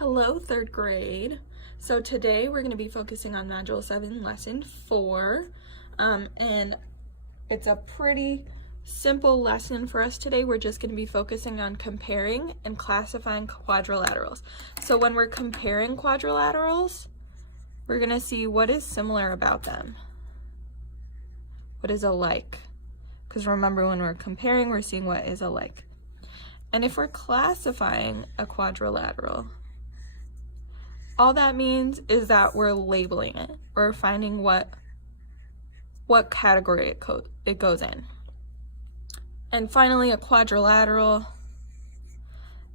Hello, third grade. So today we're going to be focusing on Module 7, Lesson 4. And it's a pretty simple lesson for us today. We're just going to be focusing on comparing and classifying quadrilaterals. So when we're comparing quadrilaterals, we're going to see what is similar about them. What is alike? Because remember, when we're comparing, we're seeing what is alike. And if we're classifying a quadrilateral, all that means is that we're labeling it. We're finding what category it goes in. And finally, a quadrilateral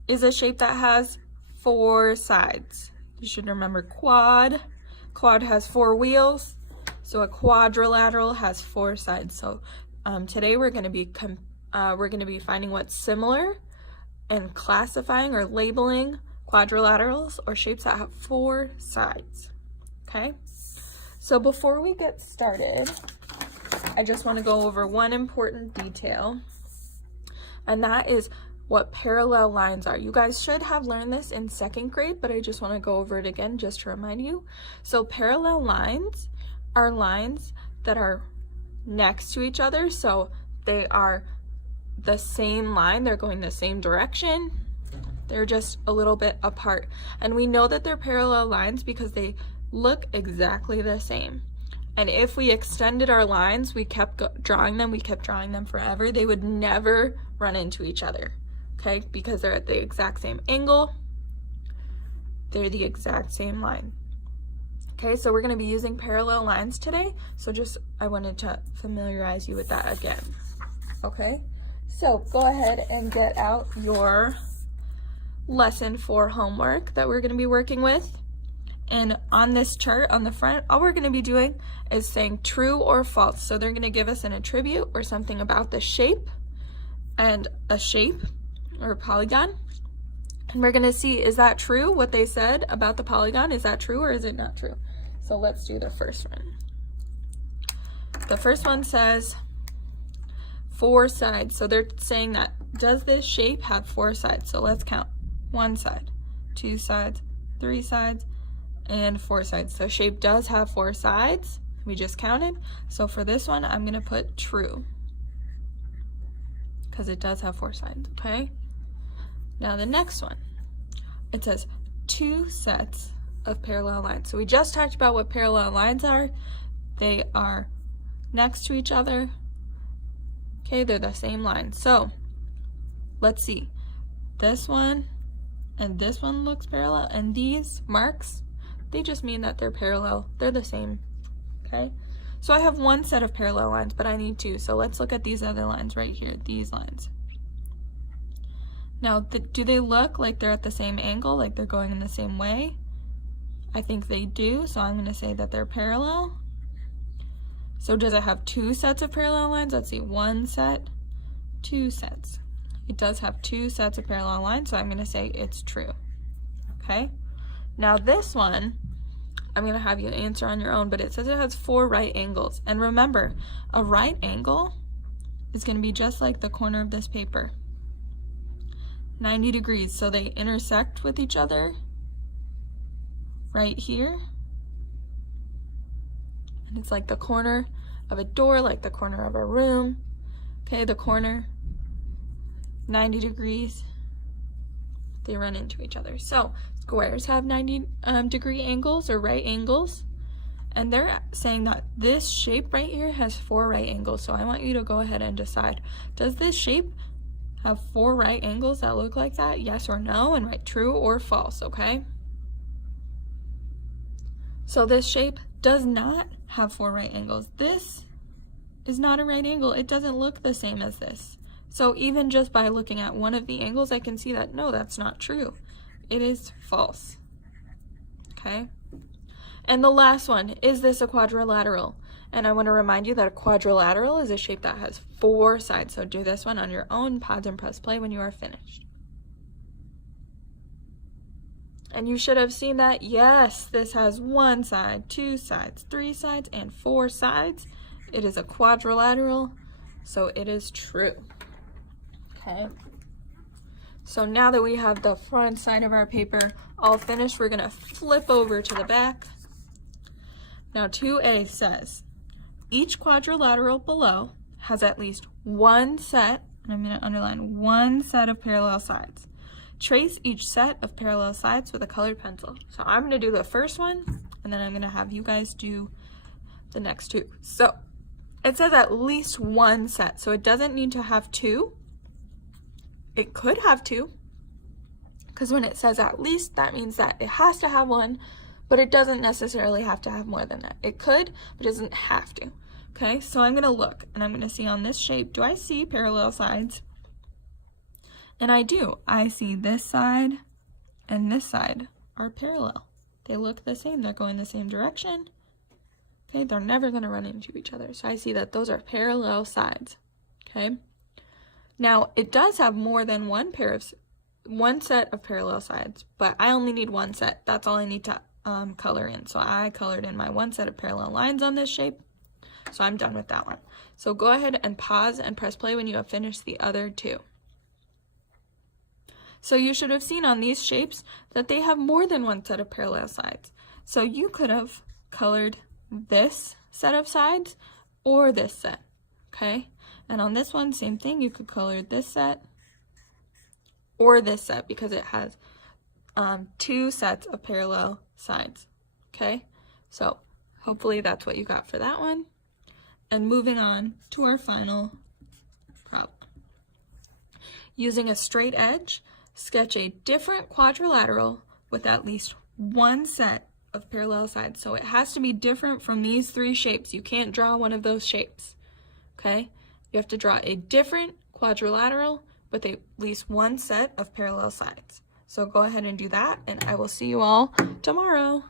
is a shape that has 4 sides. You should remember quad. Quad has 4 wheels, so a quadrilateral has 4 sides. So today we're going to be finding what's similar and classifying or labeling quadrilaterals or shapes that have 4 sides. Okay, so before we get started, I just want to go over one important detail, and that is what parallel lines are. You guys should have learned this in 2nd grade, but I just want to go over it again just to remind you. So parallel lines are lines that are next to each other, so they are the same line, they're going the same direction, they're just a little bit apart. And we know that they're parallel lines because they look exactly the same. And if we extended our lines, we kept drawing them forever, they would never run into each other, okay? Because they're at the exact same angle, they're the exact same line. Okay, so we're going to be using parallel lines today, so I wanted to familiarize you with that again. Okay, so go ahead and get out your Lesson 4 homework that we're going to be working with. And on this chart on the front, all we're going to be doing is saying true or false. So they're going to give us an attribute or something about the shape, and a shape or a polygon. And we're going to see, is that true, what they said about the polygon? Is that true or is it not true? So let's do the first one. The first one says 4 sides. So they're saying that, does this shape have 4 sides? So let's count. 1 side, 2 sides, 3 sides, and 4 sides. So shape does have 4 sides. We just counted. So for this one, I'm going to put true, because it does have 4 sides, okay? Now the next one, it says 2 sets of parallel lines. So we just talked about what parallel lines are. They are next to each other. Okay, they're the same line. So let's see. This one and this one looks parallel, and these marks, they just mean that they're parallel. They're the same, okay? So I have 1 set of parallel lines, but I need 2. So let's look at these other lines right here, these lines. Now, do they look like they're at the same angle, like they're going in the same way? I think they do, so I'm going to say that they're parallel. So does it have 2 sets of parallel lines? Let's see, 1 set, 2 sets. It does have 2 sets of parallel lines, so I'm going to say it's true. Okay? Now this one, I'm going to have you answer on your own, but it says it has 4 right angles. And remember, a right angle is going to be just like the corner of this paper. 90 degrees, so they intersect with each other right here. And it's like the corner of a door, like the corner of a room. Okay, the corner, 90 degrees, they run into each other. So squares have 90 degree angles or right angles, and they're saying that this shape right here has 4 right angles. So I want you to go ahead and decide, does this shape have 4 right angles that look like that? Yes or no, and write true or false, okay? So this shape does not have 4 right angles. This is not a right angle. It doesn't look the same as this. So even just by looking at one of the angles, I can see that, no, that's not true. It is false, okay? And the last one, is this a quadrilateral? And I want to remind you that a quadrilateral is a shape that has 4 sides. So do this one on your own, pause and press play when you are finished. And you should have seen that, yes, this has 1 side, 2 sides, 3 sides, and 4 sides. It is a quadrilateral, so it is true. Okay. So now that we have the front side of our paper all finished, we're gonna flip over to the back. Now 2A says, each quadrilateral below has at least one set, and I'm gonna underline one set of parallel sides. Trace each set of parallel sides with a colored pencil. So I'm gonna do the first one, and then I'm gonna have you guys do the next two. So it says at least one set, so it doesn't need to have two. It could have two, because when it says at least, that means that it has to have one, but it doesn't necessarily have to have more than that. It could, but it doesn't have to. Okay, so I'm gonna look, and I'm gonna see on this shape, do I see parallel sides? And I do. I see this side and this side are parallel. They look the same, they're going the same direction. Okay, they're never gonna run into each other. So I see that those are parallel sides, okay? Now, it does have more than one set of parallel sides, but I only need one set. That's all I need to color in. So I colored in my one set of parallel lines on this shape. So I'm done with that one. So go ahead and pause and press play when you have finished the other two. So you should have seen on these shapes that they have more than one set of parallel sides. So you could have colored this set of sides or this set, okay? And on this one, same thing, you could color this set or this set because it has two sets of parallel sides, okay? So hopefully that's what you got for that one. And moving on to our final problem. Using a straight edge, sketch a different quadrilateral with at least one set of parallel sides. So it has to be different from these three shapes. You can't draw one of those shapes, okay? You have to draw a different quadrilateral with at least one set of parallel sides. So go ahead and do that, and I will see you all tomorrow.